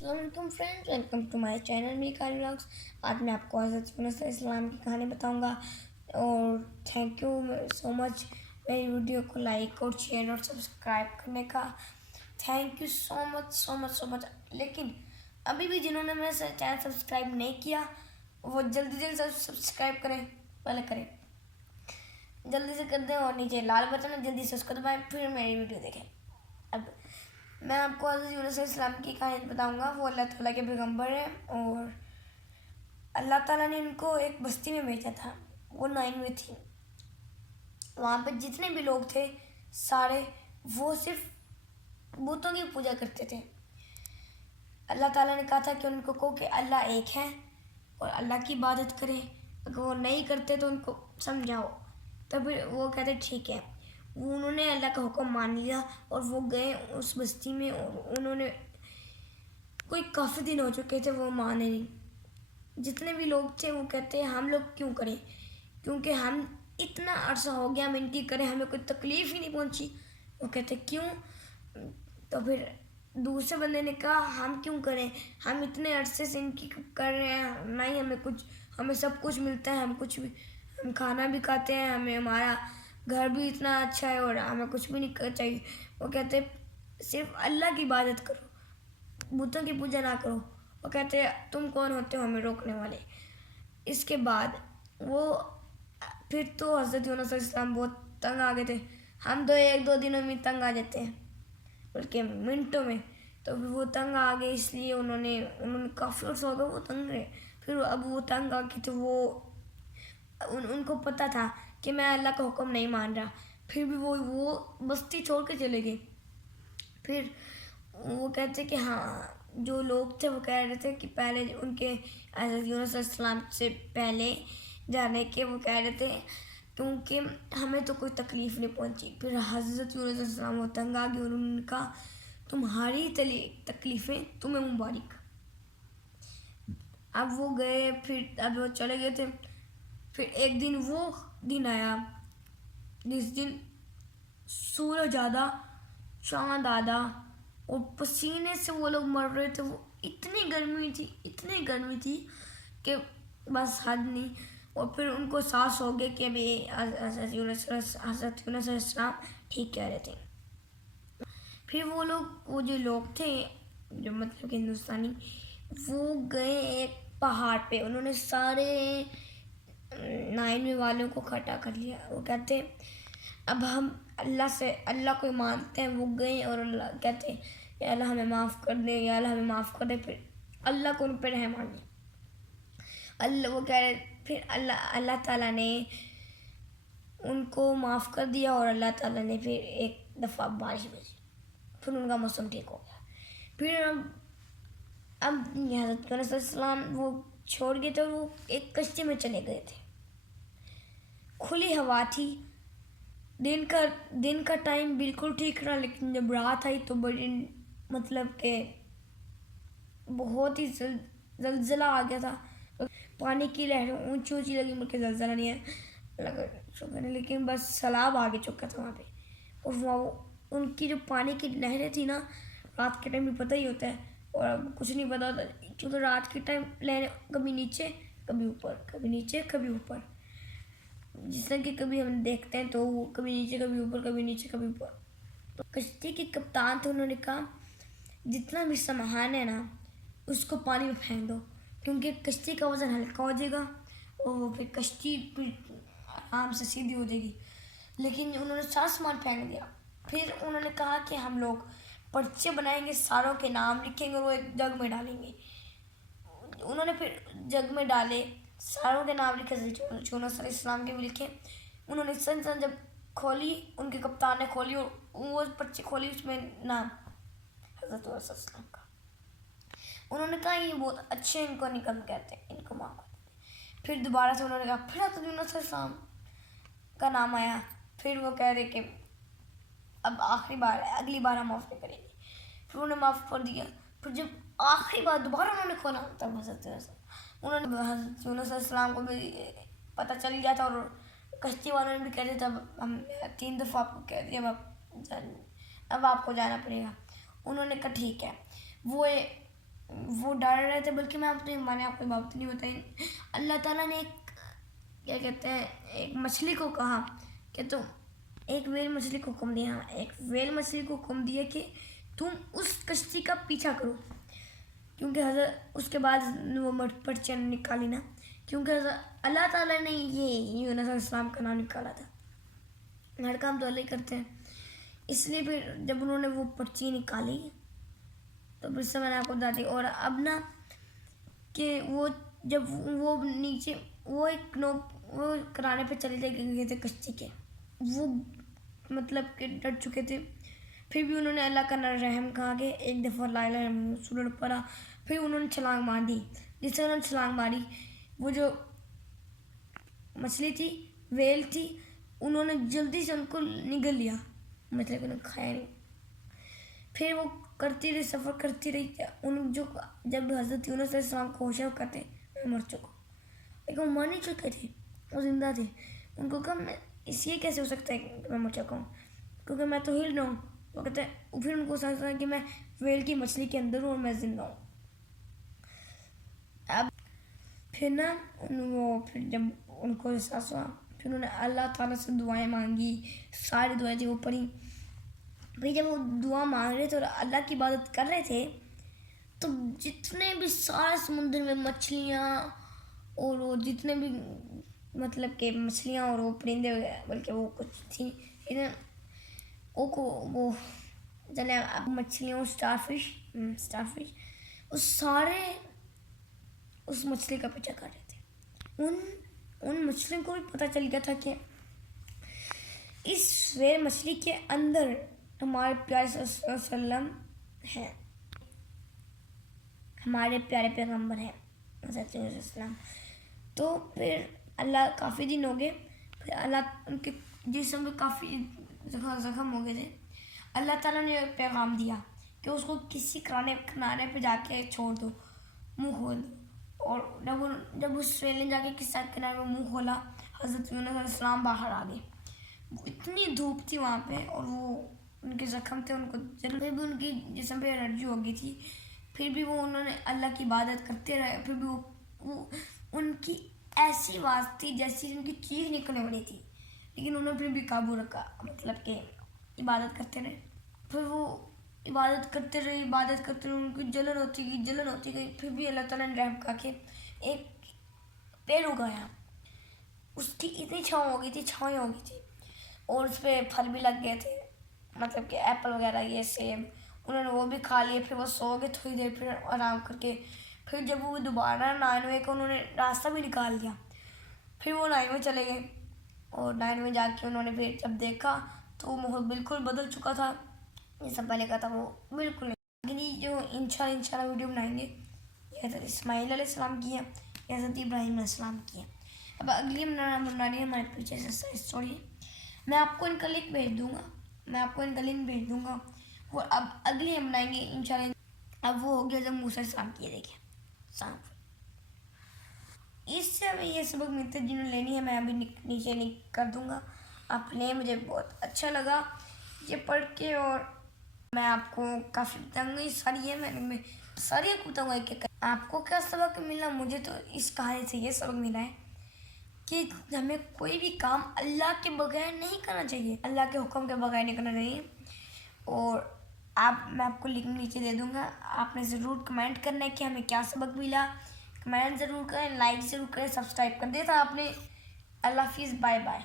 अस्सलाम वालेकुम friends, welcome to my channel Mikali vlogs. आज मैं आपको हज़रत यूनुस अलैहिस्सलाम की कहानी बताऊंगा। और थैंक यू सो मच मेरी वीडियो को लाइक और शेयर और सब्सक्राइब करने का। Thank you so much so much so much. लेकिन अभी भी जिन्होंने मेरा चैनल सब्सक्राइब नहीं किया वो जल्दी जल्दी सब्सक्राइब करें, पहले करें, जल्दी से कर दें और नीचे लाल बटन है जल्दी से उसको दबाएं, फिर मेरी वीडियो देखें। अब मैं आपको हज़रत यूनुस अलैहिस्सलाम की कहानी बताऊंगा। वो अल्लाह ताला के पैगंबर हैं और अल्लाह ताला ने उनको एक बस्ती में भेजा था। वो नाइन में थी। वहाँ पे जितने भी लोग थे सारे वो सिर्फ बूतों की पूजा करते थे। अल्लाह ताला ने कहा था कि उनको कहो कि अल्लाह एक है और अल्लाह की इबादत करें। अगर वो नहीं करते तो उनको समझाओ। तब वो कहते ठीक है। उन्होंने अल्लाह का हुक्म मान लिया और वो गए उस बस्ती में। और उन्होंने कोई काफ़ी दिन हो चुके थे वो माने नहीं। जितने भी लोग थे वो कहते हम लोग क्यों करें, क्योंकि हम इतना अरसा हो गया हम इनकी करें, हमें कोई तकलीफ़ ही नहीं पहुंची। वो कहते क्यों। तो फिर दूसरे बंदे ने कहा हम क्यों करें, हम इतने अरसे से इनकी कर रहे हैं, नहीं हमें सब कुछ मिलता है, हम खाना भी खाते हैं, हमें हमारा घर भी इतना अच्छा है और हमें कुछ भी नहीं चाहिए। वो कहते सिर्फ अल्लाह की इबादत करो, बुतों की पूजा ना करो। वो कहते तुम कौन होते हो हमें रोकने वाले। इसके बाद वो फिर तो हज़रत यूनुस अलैहिस्सलाम बहुत तंग आ गए थे। हम तो एक दो दिनों में तंग आ जाते हैं, बल्कि मिनटों में। तो वो तंग आ गए, इसलिए उन्होंने काफ़ी अर्सा हो गया वो तंग रहे। फिर अब वो तंग आ गए तो उनको पता था कि मैं अल्लाह का हुक्म नहीं मान रहा। फिर भी वो बस्ती छोड़ के चले गए। फिर वो कहते कि हाँ, जो लोग थे वो कह रहे थे कि पहले उनके हज़रत यूनुस अलैहिस्सलाम से पहले जाने के वो कह रहे थे क्योंकि हमें तो कोई तकलीफ़ नहीं पहुंची। फिर हज़रत यूनुस अलैहिस्सलाम वो तंग आ गए और उन्होंने कहा तुम्हारी तकलीफ़ें तुम्हें मुबारक। अब वो गए, फिर अब वो चले गए थे। फिर एक दिन वो दिन आया जिस दिन सूरज आधा, चाँद आधा और पसीने से वो लोग मर रहे थे। वो इतनी गर्मी थी कि बस हद नहीं। और फिर उनको एहसास हो गया कि अभी हज़रत यूनुस अलैहिस्सलाम ठीक कह रहे थे। फिर वो जो लोग थे, जो मतलब कि हिंदुस्तानी, वो गए एक पहाड़ पे। उन्होंने सारे नाइनवे वालों को इकट्ठा कर लिया। वो कहते अब हम अल्लाह को मानते हैं। वो गए और अल्लाह कहते या अल्लाह हमें माफ़ कर दे, या अल्लाह हमें माफ़ कर दे। फिर अल्लाह को उन पर रहम आ गया। अल्लाह वो कह रहे, फिर अल्लाह ताला ने उनको माफ़ कर दिया और अल्लाह ताला ने फिर एक दफ़ा बारिश भेजी। फिर उनका मौसम ठीक हो गया। फिर अब हज़रत यूनुस अलैहिस्सलाम वो छोड़ गए थे। वो एक कश्ती में चले गए थे। खुली हवा थी। दिन का टाइम बिल्कुल ठीक रहा, लेकिन जब रात आई तो बड़ी मतलब कि बहुत ही जलजला आ गया था। पानी की लहरें ऊंची ऊंची लगी, मुझे जलजला नहीं है लेकिन बस सैलाब आगे चुका था वहाँ पे। और वहाँ उनकी जो पानी की लहरें थी ना, रात के टाइम में पता ही होता है और अब कुछ नहीं पता होता, क्योंकि रात के टाइम लहरें कभी नीचे कभी ऊपर, कभी नीचे कभी ऊपर। जिस तरह कि कभी हम देखते हैं तो वो कभी नीचे कभी ऊपर, कभी नीचे कभी ऊपर। तो कश्ती के कप्तान थे, उन्होंने कहा जितना भी सामान है ना उसको पानी में फेंक दो, क्योंकि कश्ती का वज़न हल्का हो जाएगा और फिर कश्ती आराम से सीधी हो जाएगी। लेकिन उन्होंने सारा सामान फेंक दिया। फिर उन्होंने कहा कि हम लोग पर्चे बनाएंगे, सारों के नाम लिखेंगे और वो एक जग में डालेंगे। उन्होंने फिर जग में डाले, सारों के नाम लिखे, यूनुस अलैहिस्सलाम के भी लिखे। उन्होंने सन जब खोली, उनके कप्तान ने खोली और वो पर्ची खोली, उसमें नाम हज़रत यूनुस अलैहिस्सलाम का। उन्होंने कहा ये बहुत अच्छे, इनको नहीं कम कहते, इनको माफ़ कर देते। फिर दोबारा से उन्होंने कहा, फिर हज़रत यूनुस अलैहिस्सलाम का नाम आया। फिर वो कह रहे कि अब आखिरी बार है, अगली बार हम माफ़ नहीं करेंगे। फिर उन्होंने माफ़ कर दिया। फिर जब आखिरी बार दोबारा उन्होंने खोला तब हज़रत यूनुस अलैहिस्सलाम को भी पता चल गया था और कश्ती वालों ने भी कह दिया था हम 3 दफ़ा आपको कह दिया, अब आपको जाना पड़ेगा। उन्होंने कहा ठीक है। वो وہ ڈر رہے تھے، بلکہ میں نے آپ کو بات نہیں بتائی. اللہ تعالیٰ نے ایک کیا کہتے ہیں ایک مچھلی کو کہا کہ تم ایک ویل مچھلی کو حکم دیا، ایک ویل مچھلی کو حکم دیا کہ تم اس کشتی کا پیچھا کرو، کیونکہ حضرت اس کے بعد وہ پرچیاں نکالی نا، کیونکہ حضرت اللہ تعالیٰ نے یہ یونس علیہ السلام کا نام نکالا تھا. ہر کام تو اللہ ہی کرتے ہیں، اس لیے پھر جب انہوں نے وہ پرچی نکالی تو پھر سے میں نے آپ کو بتا دی. اور اب نا کہ وہ جب وہ نیچے وہ ایک وہ کرانے پہ چلے گئے تھے کشتی کے، وہ مطلب کہ ڈر چکے تھے، پھر بھی انہوں نے اللہ کا رحم کہا کہ ایک دفعہ لا الہ الا اللہ سورہ پڑھا، پھر انہوں نے چھلانگ مار دی. جس سے انہوں نے چھلانگ ماری، وہ جو مچھلی تھی ویل تھی، انہوں نے جلدی سے ان کو نگل لیا، مطلب انہوں نے کھایا نہیں. پھر وہ کرتی رہی، سفر کرتی رہی. ان جو جب حضرت یونس علیہ السلام کو ہوش کرتے میں مر چکا، لیکن وہ مر نہیں چکے تھے، وہ زندہ تھے. ان کو کہا میں اس یہ کیسے ہو سکتا ہے کہ میں مر چکا ہوں، کیونکہ میں تو ہل رہا ہوں. وہ کہتے ہیں پھر ان کو سمجھتا ہے کہ میں ویل کی مچھلی کے اندر ہوں اور میں زندہ ہوں. اب پھر نا پھر جب ان کو احساس ہوا، پھر انہوں نے اللہ تعالیٰ سے دعائیں مانگی، ساری دعائیں تھیں وہ پڑھی. پھر جب وہ دعا مانگ رہے تھے اور اللہ کی عبادت کر رہے تھے تو جتنے بھی سارے سمندر میں مچھلیاں اور وہ جتنے بھی مطلب کہ مچھلیاں اور وہ پرندے بلکہ وہ کچھ تھیں وہ چلے اب مچھلیاں اسٹار فش وہ سارے اس مچھلی کا پیچھا کر رہے تھے. ان مچھلیوں کو بھی پتہ چل گیا تھا کہ اس ویل مچھلی کے اندر ہمارے پیارے صلی اللہ علیہ وسلم ہیں، ہمارے پیارے پیغمبر ہیں حضرت علیہ السلام. تو پھر اللہ کافی دن ہو گئے، پھر اللہ ان کے جسم میں کافی زخم ہو گئے تھے. اللہ تعالیٰ نے ایک پیغام دیا کہ اس کو کسی کنارے پہ جا کے چھوڑ دو، منہ کھول دو. اور جب اس ویل نے جا کے کسی کنارے پہ منہ کھولا، حضرت یونس علیہ السلام باہر آ گئے. وہ اتنی دھوپ تھی وہاں پہ اور وہ ان کے زخم تھے، ان کو پھر بھی ان کی جسم پہ الرجی ہو گئی تھی. پھر بھی وہ انہوں نے اللہ کی عبادت کرتے رہے. پھر بھی وہ ان کی ایسی آواز تھی جیسی ان کی چیخ نکلنے والی تھی، لیکن انہوں نے پھر بھی قابو رکھا، مطلب کہ عبادت کرتے رہے. پھر وہ عبادت کرتے رہے ان کی جلن ہوتی گئی. پھر بھی اللہ تعالیٰ نے رحم کہا کہ ایک پیڑ اگایا، اس کی اتنی چھاؤں ہو گئی تھی اور اس پہ پھل بھی لگ گئے تھے، مطلب کہ ایپل وغیرہ یہ سیب. انہوں نے وہ بھی کھا لیے. پھر وہ سو گئے تھوڑی دیر، پھر آرام کر کے پھر جب وہ دوبارہ 9ویں کو انہوں نے راستہ بھی نکال دیا. پھر وہ 9ویں چلے گئے اور 9ویں جا کے انہوں نے پھر جب دیکھا تو وہ ماحول بالکل بدل چکا تھا. جیسا پہلے کا تھا وہ بالکل نہیں. لیکن جو انشاءاللہ ویڈیو بنائیں گے یہ حضرت اسماعیل علیہ السلام کی ہے، یہ حضرت ابراہیم علیہ السلام کی ہے. اب اگلی بنا رہی ہے ہمارے پیچھے سے اسٹوری. میں آپ کو ان کا لنک بھیج دوں گا اور اب اگلی ہم بنائیں گے انشاءاللہ. اب وہ ہو گیا جب موسیٰ علیہ السلام کی. دیکھیں اس سے ہمیں یہ سبق ملتا ہے، جنہوں نے لینی ہے میں ابھی نیچے لنک کر دوں گا، آپ لیں. مجھے بہت اچھا لگا یہ پڑھ کے اور میں آپ کو کافی بتاؤں گا. یہ ساری ہے میں ساری آپ کو بتاؤں گا کہ آپ کو کیا سبق ملا. مجھے تو اس کہانی سے یہ سبق ملا ہے کہ ہمیں کوئی بھی کام اللہ کے بغیر نہیں کرنا چاہیے، اللہ کے حکم کے بغیر نہیں کرنا چاہیے. اور میں آپ کو لنک نیچے دے دوں گا. آپ نے ضرور کمنٹ کرنا ہے کہ ہمیں کیا سبق ملا. کمنٹ ضرور کریں، لائک ضرور کریں، سبسکرائب کر دیں تھا آپ نے. اللہ حافظ، بائے بائے.